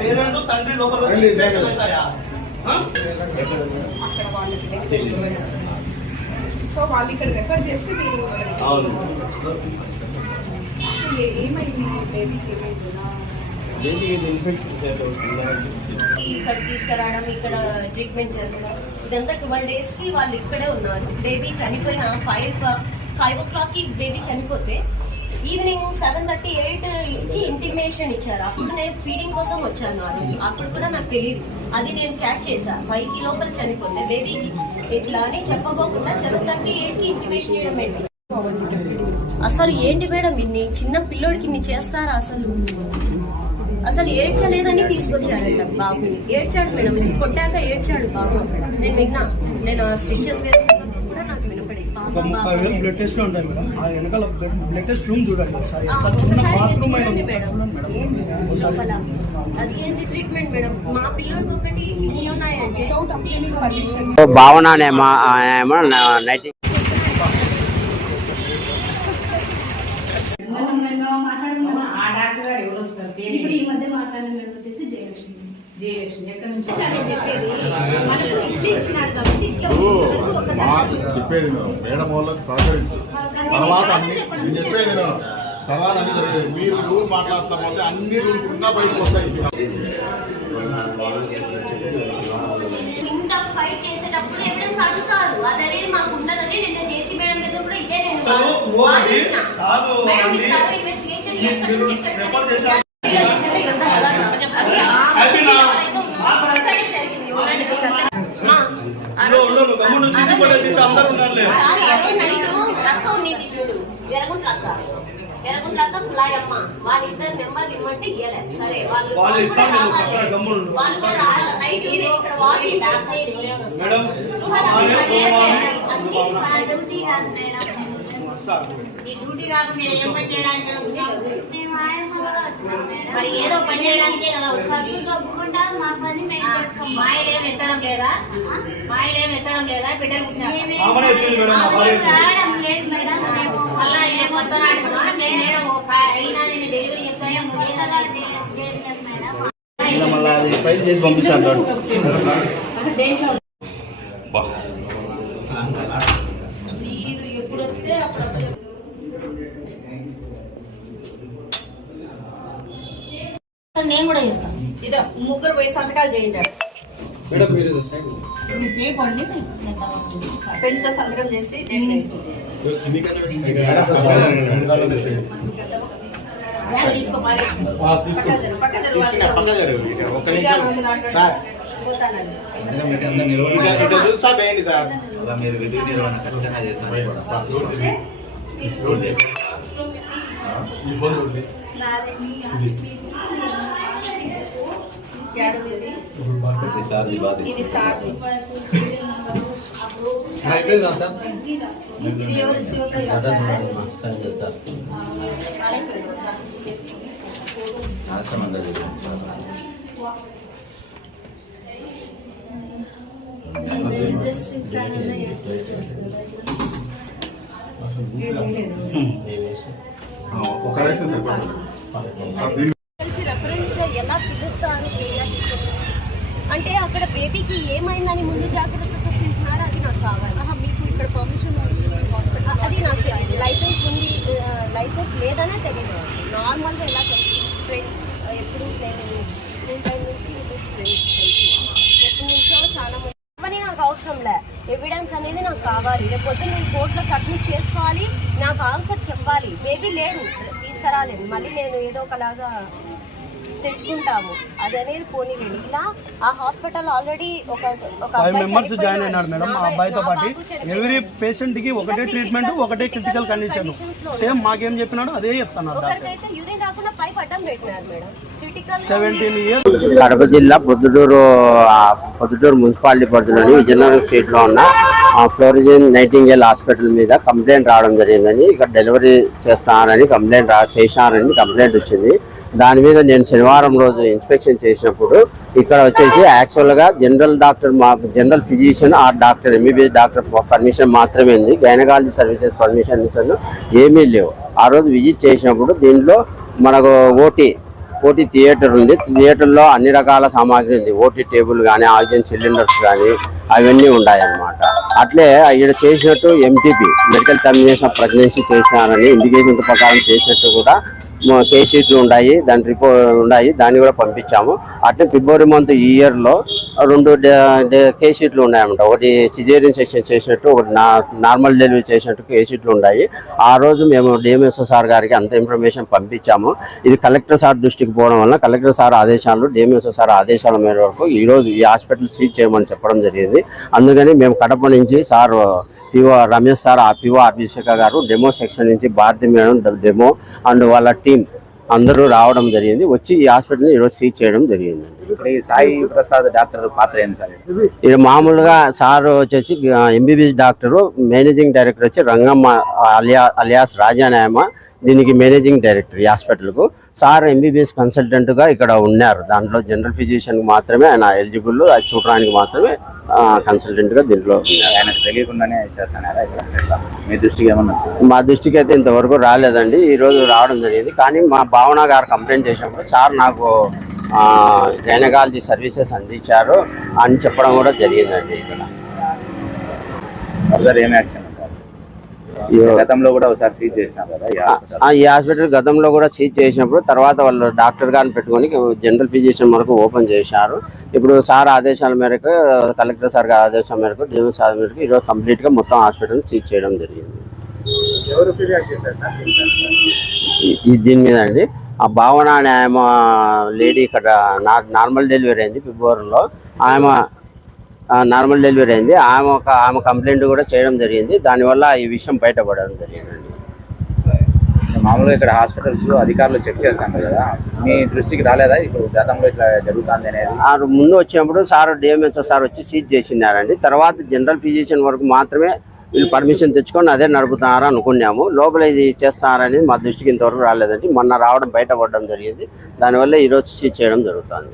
Parent తండ్రి లోపల so వాళ్ళు ఇక్కడ రెఫర్ చేస్తే ఇక్కడ తీసుకురావడం, ఇక్కడ ట్రీట్మెంట్ జరగడం, ఇదంతా 12 days కి వాళ్ళు ఇక్కడే ఉన్నారు. బేబీ చనిపోయిన 5 o'clock బేబీ చనిపోతే ఈవినింగ్ 7:30, 8కి ఇంటిమేషన్ ఇచ్చారు. అప్పుడు నేను ఫీడింగ్ కోసం వచ్చాను ఆ రోజు. అప్పుడు కూడా నాకు తెలియదు, అది నేను క్యాచ్ చేశా. 5 లోపల చనిపోతే బేబీకి ఇట్లా అని చెప్పకోకుండా 7:30, 8కి ఇంటిమేషన్ చేయడం ఏంటి? అసలు ఏంటి మేడం, ఇన్ని చిన్న పిల్లోడికి ఇన్ని చేస్తారా? అసలు ఏడ్చలేదని తీసుకొచ్చారంట. బాబు ఏడ్చాడు మేడం, కొట్టాక ఏడ్చాడు బాబు. నేను విన్నా, నేను స్టిచెస్ వేసుకున్నప్పుడు కూడా నాకు వినపడేది. 30,000 బ్లడ్ టెస్ట్ ఉంటాయి మేడం. ఆ వెనకాల బ్లడ్ టెస్ట్ రూమ్ చూడండి ఒకసారి. చిన్న బాత్రూమ్ లోపల అది ఏంటి ట్రీట్మెంట్ మేడం? మా పిల్లోడికి ఒకటి ఇన్ని ఉన్నాయంటే భావన ఇప్పుడు ఈ మధ్య మాట్లాడిన మేడం వచ్చేసి జయలక్ష్మి ఎక్కడి నుంచి చెప్పేది మనకు ఇట్లా ఇచ్చినారు కాబట్టి ఇట్లా చెప్పేది మేడం వాళ్ళకి సహకరించు. తర్వాత అన్ని నేను చెప్పేది తర్వాత అన్ని జరిగేది. మీరు రూల్ మాట్లాడతా పోతే అన్ని రూల్స్ ఇంకా బయటకు వస్తాయి. ఇంత ఫైట్ చేసేటప్పుడు ఎవిడెన్స్ అడుగుతారు. అదనేది మాకు ఉండదని నిన్న జేసీ మేడం దగ్గర కూడా ఇదే నేను ఇన్వెస్టిగేషన్ ఎరగుంట్లక్క కులాయమ్మ వాళ్ళిద్దరు నెంబర్లు ఇవ్వమంటే ఇయ్యలే. సరే వాళ్ళు కూడా నైట్ ఇక్కడ వాకింగ్ ఈ డ్యూటీ కాదు మేడం. ఏం పని చేయడానికి మరి ఏదో పని చేయడానికే కదా వచ్చారు. మాయలేం ఎత్తడం లేదా? మాయలేం ఎత్తడం లేదా? బిడ్డలు మళ్ళా ఇదే కొత్త నాటకమా? నేను అయినా నేను డెలివరీ చెప్తాను. ఫైల్ చేసి పంపిస్తాను. ఎప్పుడు వస్తే నేను కూడా చేస్తాను. ఇదో ముగ్గురు పోయి సంతకాలు చేయండి. పెళ్లితో సంతకం చేసి మీరు విధి నిర్వహణ ఖచ్చితంగా చేస్తాను. ఇది సార్ రెఫరెన్స్ గా ఎలా పిలుస్తారు అంటే అక్కడ బేబీకి ఏమైందని ముందు జాగ్రత్త చూపించినారో అది నాకు కావాలి. మీకు ఇక్కడ పర్మిషన్ హాస్పిటల్ అది నాకు తెలియదు. లైసెన్స్ ఉంది, లైసెన్స్ లేదనే తెలియదు. నార్మల్గా ఎలా తెలుసు? ఫ్రెండ్స్ ఎప్పుడు నేను స్కూల్ టైం నుంచి ఫ్రెండ్స్ తెలుసు. ఎప్పటి నుంచో చాలా మంది అవన్నీ నాకు అవసరం లే. ఎవిడెన్స్ అనేది నాకు కావాలి. రేపు పొద్దున్న నేను కోర్టులో సబ్మిట్ చేసుకోవాలి, నాకు ఆన్సర్ చెప్పాలి. బేబీ లేడు, తీసుకురాలేదు, మళ్ళీ నేను ఏదో ఒకలాగా తెచ్చుకుంటాము. అది అనేది పోనీలేదు. ఇలా ఆ హాస్పిటల్ ఆల్రెడీ ఒక 5 మెంబర్స్ జాయిన్ అయినారు మేడం. ఆ అబ్బాయితో పాటు ఎవ్రీ పేషెంట్ కి ఒకటే ట్రీట్మెంట్, ఒకటే క్రిటికల్ కండిషన్. సేమ్ మాకేం చెప్పినాడు అదే చెప్తున్నారు. 17 years. కడప జిల్లా పొద్దుటూరు మున్సిపాలిటీ పరిధిలోని విజయనగరం స్ట్రీట్ లో ఉన్న ఫ్లోరిజన్ నైటింగేల్ హాస్పిటల్ మీద కంప్లైంట్ రావడం జరిగిందని, ఇక్కడ డెలివరీ చేస్తున్నారని కంప్లైంట్ వచ్చింది. దాని మీద నేను శనివారం రోజు ఇన్స్పెక్షన్ చేసినప్పుడు ఇక్కడ వచ్చేసి యాక్చువల్గా జనరల్ ఫిజిషియన్ ఆ డాక్టర్ ఎంబీబీఎస్ డాక్టర్ పర్మిషన్ మాత్రమే ఉంది. గైనకాలజీ సర్వీసెస్ పర్మిషన్ ఏమీ లేవు. ఆ రోజు విజిట్ చేసినప్పుడు దీంట్లో మనకు ఓటీ థియేటర్ ఉంది. థియేటర్లో అన్ని రకాల సామాగ్రి ఉంది. ఓటీ టేబుల్ కానీ, ఆక్సిజన్ సిలిండర్స్ కానీ అవన్నీ ఉన్నాయన్నమాట. అట్లే ఇక్కడ చేసినట్టు MTP medical termination of pregnancy చేసినారని ఇండికేషన్ ప్రకారం చేసినట్టు కూడా కేస్ షీట్లు ఉన్నాయి, దాని రిపోర్ట్ ఉన్నాయి, దాన్ని కూడా పంపించాము. అట్లే ఫిబ్రవరి మంత్ ఈ ఇయర్లో 2 కేస్ షీట్లు ఉన్నాయన్నమాట. ఒకటి సిజేరియన్ సెక్షన్ చేసినట్టు, ఒకటి నార్మల్ డెలివరీ చేసినట్టు కేస్ షీట్లు ఉన్నాయి. ఆ రోజు మేము డిఎంఎస్ఓ సార్ గారికి అంత ఇన్ఫర్మేషన్ పంపించాము. ఇది కలెక్టర్ సార్ దృష్టికి పోవడం వల్ల కలెక్టర్ సార్ ఆదేశాలు, డిఎంఎస్ఓ సార్ ఆదేశాల మేరకు ఈరోజు ఈ హాస్పిటల్ సీజ్ చేయమని చెప్పడం జరిగింది. అందుకని మేము కడప నుంచి సార్ పిఓ రమేష్ సార్, ఆ పిఓ అభిషేక గారు, డెమో సెక్షన్ నుంచి భారతి మేడం డెమో అండ్ వాళ్ళ టీం అందరూ రావడం జరిగింది. వచ్చి ఈ హాస్పిటల్ని ఈరోజు సీజ్ చేయడం జరిగింది. ఇక్కడ ఈ సాయి ప్రసాద్ డాక్టర్ పాత్ర ఏంటి సార్? ఇది మామూలుగా సార్ వచ్చేసి ఎంబీబీఎస్ డాక్టరు, మేనేజింగ్ డైరెక్టర్ వచ్చి రంగమ్మ అలియాస్ రాజానాయమ, దీనికి మేనేజింగ్ డైరెక్టర్ ఈ హాస్పిటల్కు. సార్ ఎంబీబీఎస్ కన్సల్టెంట్గా ఇక్కడ ఉన్నారు. దాంట్లో జనరల్ ఫిజిషియన్కి మాత్రమే ఆయన ఎలిజిబుల్, అది చూడడానికి మాత్రమే కన్సల్టెంట్గా దీంట్లో ఉన్నారు. ఆయనకు తెలియకుండానే చేస్తాను ఇక్కడ మీ దృష్టికి ఏమన్నా? మా దృష్టికి అయితే ఇంతవరకు రాలేదండి. ఈరోజు రావడం జరిగింది. కానీ మా భావన గారు కంప్లైంట్ చేసినప్పుడు సార్ నాకు గైనకాలజీ సర్వీసెస్ అందించారు అని చెప్పడం కూడా జరిగిందండి. ఇక్కడ ఫర్దర్ ఏం యాక్షన్? గతంలో కూడా ఒకసారి సీజ్ చేసినాం కదా ఈ హాస్పిటల్. గతంలో కూడా సీజ్ చేసినప్పుడు తర్వాత వాళ్ళు డాక్టర్ గారిని పెట్టుకొని జనరల్ ఫిజిషియన్ వరకు ఓపెన్ చేశారు. ఇప్పుడు సార్ ఆదేశాల మేరకు, కలెక్టర్ సార్ గారి ఆదేశాల మేరకు, డిఎం సార్ మేరకు ఈరోజు కంప్లీట్గా మొత్తం హాస్పిటల్ సీజ్ చేయడం జరిగింది. దీని మీద అండి ఆ భావన అనే ఆమె లేడీ ఇక్కడ నార్మల్ డెలివరీ అయింది ఫిబ్రవరిలో. నార్మల్ డెలివరీ అయింది. ఆమె కంప్లైంట్ కూడా చేయడం జరిగింది. దానివల్ల ఈ విషయం బయటపడడం జరిగిందండి. మామూలుగా ఇక్కడ హాస్పిటల్స్ లో అధికారులు చెక్ చేస్తాను కదా, మీ దృష్టికి రాలేదా ఇప్పుడు గతంలో ఇట్లా జరుగుతుంది అనేది? ముందు వచ్చినప్పుడు సార్ డిఎంహెచ్ఓ సార్ వచ్చి సీజ్ చేసినారండి. తర్వాత జనరల్ ఫిజిషియన్ వరకు మాత్రమే వీళ్ళు పర్మిషన్ తెచ్చుకొని అదే నడుపుతున్నారా అనుకున్నాము. లోపల ఇది చేస్తున్నారనేది మా దృష్టికి ఇంతవరకు రాలేదండి. మొన్న రావడం బయటపడడం జరిగింది. దానివల్ల ఈరోజు సీజ్ చేయడం జరుగుతుంది.